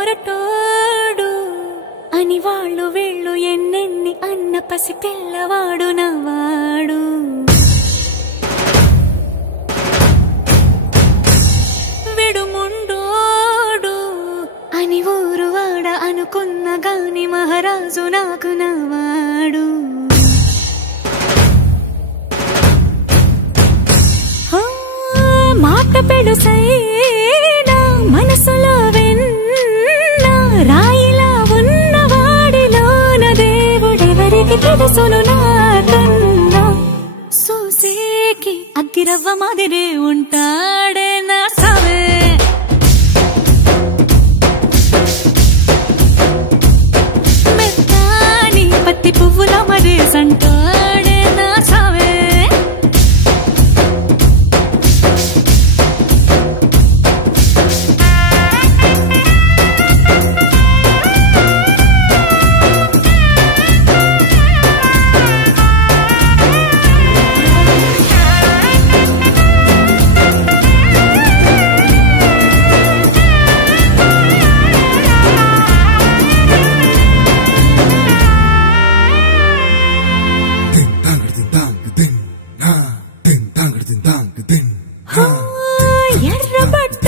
మొరటోడు అని వాళ్ళు వీళ్ళు ఎన్నెన్ని అన్న పసి పిల్లవాడు నవ్వాడు. విడుముండోడు అని ఊరు వాడ అనుకున్న గాని మహారాజు నాకు నవ్వాడు. మాట పెడుసైనా మనసులో వెన్న రాయిలా ఉన్నవాడిలోన దేవుడెవరికి తెలుసును నాకన్నా. సూసేకి అగ్గిరవ్వ మాదిరే ఉంటాడే నా సావే. మెత్తాని పత్తి పువ్వుల మరేసంటాడే నా సావే. ఎర్రబడ్డ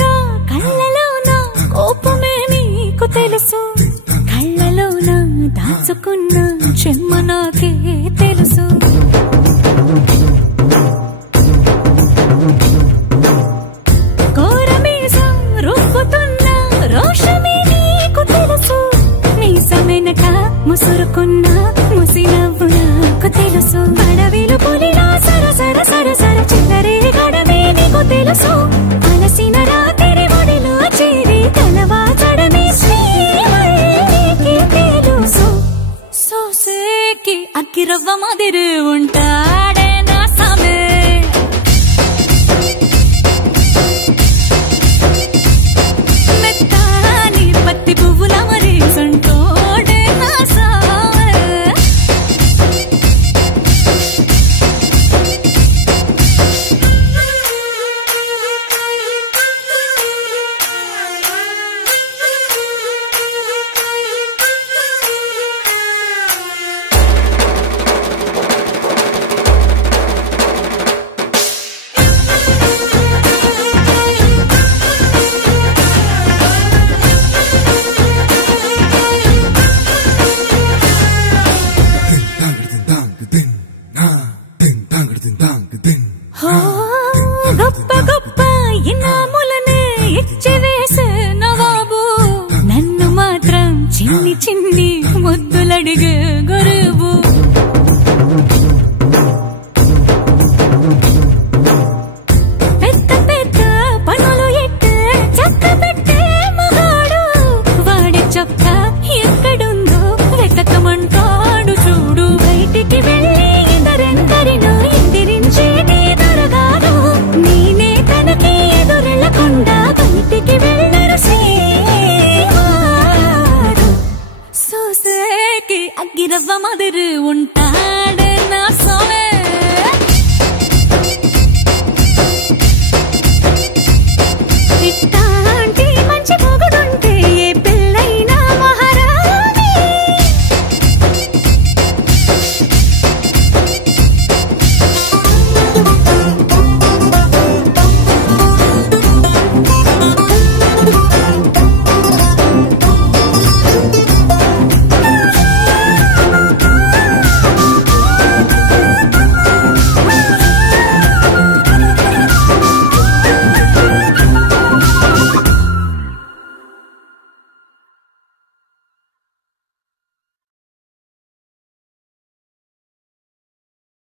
కళ్ళలోన కోపమే నీకు తెలుసు, కళ్ళలోన దాచుకున్న చెమ్మ నాకే